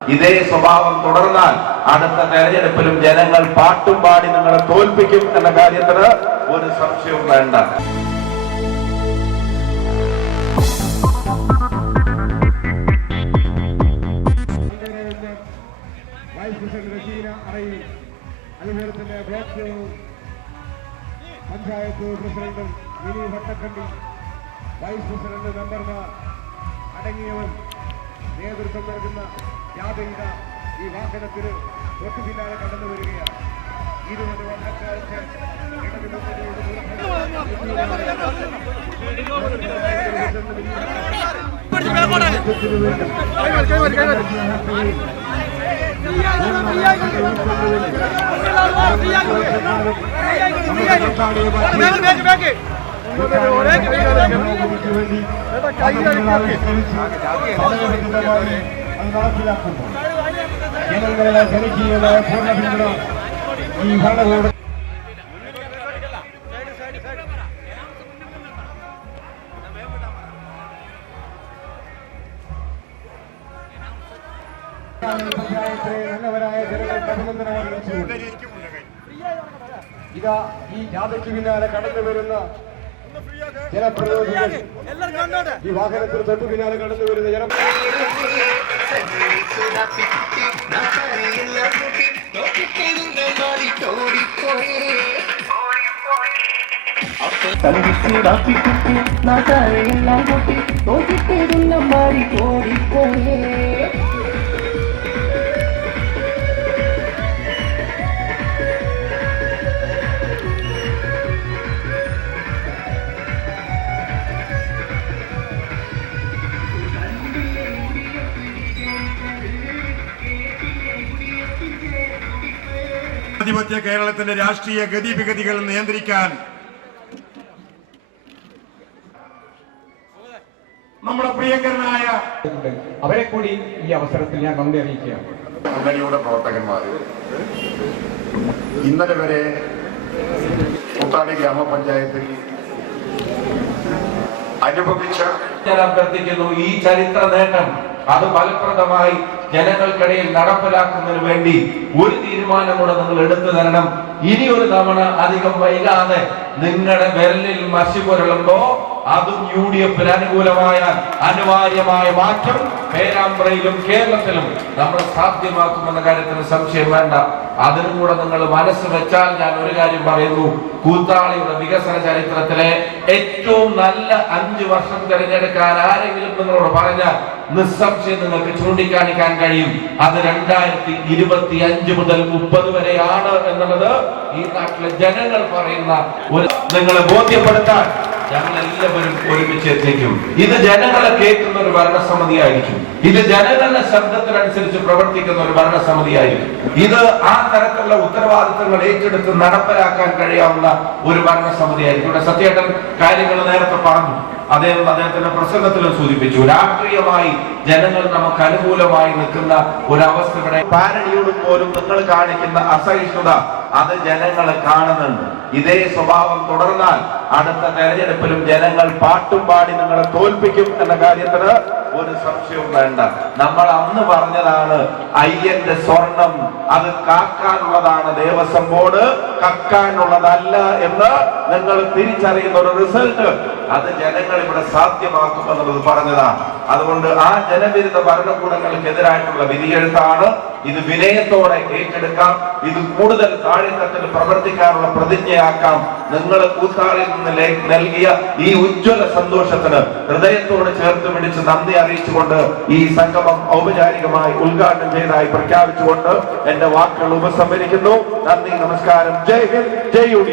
ഇതേ സ്വഭാവം തുടർന്നാൽ അടുത്ത തെരഞ്ഞെടുപ്പിലും ജനങ്ങൾ പാട്ടും പാടി നിങ്ങളെ തോൽപ്പിക്കും എന്ന കാര്യത്തിന് ഒരു സംശയവും വേണ്ട. അതുപോലെ തന്നെ ബ്ലോക്ക് പഞ്ചായത്ത് പ്രസിഡന്റും മിനി വട്ടക്കണ്ടി വൈസ് പ്രസിഡന്റ് മെമ്പർമാർ അടങ്ങിയവർ നേതൃത്വം നൽകുന്ന യാതയിത ഈ വാഹനത്തിന് തൊട്ടു പിന്നാലെ കടന്നു വരികയാണ്. 20 വർഷക്കാലത്ത് നടപ്പിലാക്കുന്നു. ജനങ്ങളുടെ ജനകീയമായ പൂർണ്ണ പിന്തുണ ഈ ഭരണകൂടം പഞ്ചായത്തിലെ നല്ലവരായ ജനങ്ങൾക്ക് അഭിനന്ദനം അറിയിച്ചുകൊണ്ട് ഇതാ ഈ ജാഥയ്ക്ക് പിന്നാലെ കടന്നു വരുന്ന ജനപ്രതിനിധികൾ, ഈ വാഹനത്തിന് തൊട്ടു പിന്നാലെ കടന്നു വരുന്ന ജനാധിപത്യ കേരളത്തിന്റെ രാഷ്ട്രീയ ഗതിവിഗതികൾ നിയന്ത്രിക്കാൻ നമ്മുടെ പ്രിയങ്കരനായ അവരെ കൂടി ഈ അവസരത്തിൽ ഞാൻ നന്ദി അറിയിക്കുകയാണ്. മുന്നണിയുടെ പ്രവർത്തകന്മാര് ഇന്നലെ വരെ കൂത്താടി ഗ്രാമപഞ്ചായത്തിൽ അനുഭവിച്ച ഞാൻ അഭ്യർത്ഥിക്കുന്നു, ഈ ചരിത്ര നേട്ടം അത് ഫലപ്രദമായി ജനങ്ങൾക്കിടയിൽ നടപ്പിലാക്കുന്നതിന് വേണ്ടി ഒരു തീരുമാനം കൂടെ നിങ്ങൾ എടുത്തു തരണം. ഇനി ഒരു തവണ അധികം വൈകാതെ നിങ്ങളുടെ വിരലിൽ മഷി പുരളുമ്പോ അതും UDF അനുകൂലമായ അനിവാര്യമായ മാറ്റം പേരാമ്പ്രയിലും കേരളത്തിലും നമ്മൾ സാധ്യമാക്കുമെന്ന കാര്യത്തിന് സംശയം വേണ്ട. അതിനും കൂടെ നിങ്ങൾ മനസ്സ് വെച്ചാൽ ഞാൻ ഒരു കാര്യം പറയുന്നു, കൂത്താളിയുടെ വികസന ചരിത്രത്തിലെ ഏറ്റവും നല്ല 5 വർഷം തിരഞ്ഞെടുക്കാൻ ആരെങ്കിലും നിങ്ങളോട് പറഞ്ഞാൽ നിസ്സംശയം നിങ്ങൾക്ക് ചൂണ്ടിക്കാണിക്കാൻ കഴിയും. അത് 2025 മുതൽ 30 വരെയാണ് എന്നുള്ളത് ഈ നാട്ടിലെ ജനങ്ങൾ പറയുന്ന ഒരു നിങ്ങളെ ബോധ്യപ്പെടുത്താൻ ഞങ്ങൾ എല്ലാവരും ഒരുമിച്ച് എത്തിക്കും. ഇത് ജനങ്ങളെ കേൾക്കുന്ന ഒരു ഭരണസമിതിയായിരിക്കും. ഇത് ജനങ്ങളുടെ ശബ്ദത്തിനനുസരിച്ച് പ്രവർത്തിക്കുന്ന ഒരു ഭരണസമിതിയായിരിക്കും. ഇത് ആ തരത്തിലുള്ള ഉത്തരവാദിത്തങ്ങൾ ഏറ്റെടുത്ത് നടപ്പിലാക്കാൻ കഴിയാവുന്ന ഒരു ഭരണസമിതിയായിരിക്കും. ഇവിടെ സത്യേട്ടൻ കാര്യങ്ങൾ നേരത്തെ പറഞ്ഞു, അദ്ദേഹത്തിന്റെ പ്രസംഗത്തിലും സൂചിപ്പിച്ചു. രാഷ്ട്രീയമായി ജനങ്ങൾ നമുക്ക് അനുകൂലമായി നിൽക്കുന്ന ഒരവസ്ഥ ഇവിടെ പാരഡിയോട് പോലും നിങ്ങൾ കാണിക്കുന്ന അസഹിഷ്ണുത അത് ജനങ്ങൾ കാണുന്നുണ്ട്. ഇതേ സ്വഭാവം തുടർന്നാൽ അടുത്ത തെരഞ്ഞെടുപ്പിലും ജനങ്ങൾ പാട്ടും പാടി നിങ്ങളെ തോൽപ്പിക്കും എന്ന കാര്യത്തിന് ഒരു സംശയവും വേണ്ട. നമ്മൾ അന്ന് പറഞ്ഞതാണ്, അയ്യന്റെ സ്വർണം അത് കാക്കാനുള്ളതാണ്, ദേവസ്വം ബോർഡ് കക്കാനുള്ളതല്ല എന്ന് നിങ്ങൾ തിരിച്ചറിയുന്ന ഒരു റിസൾട്ട് അത് ജനങ്ങൾ ഇവിടെ സാധ്യമാക്കുമെന്നുള്ളത് പറഞ്ഞതാണ്. അതുകൊണ്ട് ആ ജനവിരുദ്ധ ഭരണകൂടങ്ങൾക്കെതിരായിട്ടുള്ള വിധിയെഴുത്താണ്. ഇത് വിനയത്തോടെ ഏറ്റെടുക്കാം. ഇത് കൂടുതൽ താഴെത്തട്ടിൽ പ്രവർത്തിക്കാനുള്ള പ്രതിജ്ഞയാക്കാം. നിങ്ങൾ കൂത്താളിൽ നിന്ന് നൽകിയ ഈ ഉജ്ജ്വല സന്തോഷത്തിന് ഹൃദയത്തോട് ചേർത്ത് പിടിച്ച് നന്ദി അറിയിച്ചുകൊണ്ട് ഈ സംഗമം ഔപചാരികമായി ഉദ്ഘാടനം ചെയ്തതായി പ്രഖ്യാപിച്ചുകൊണ്ട് എന്റെ വാക്കുകൾ ഉപസംഹരിക്കുന്നു. നന്ദി, നമസ്കാരം. ജയ് ഹിന്ദ്, ജയ് UDF.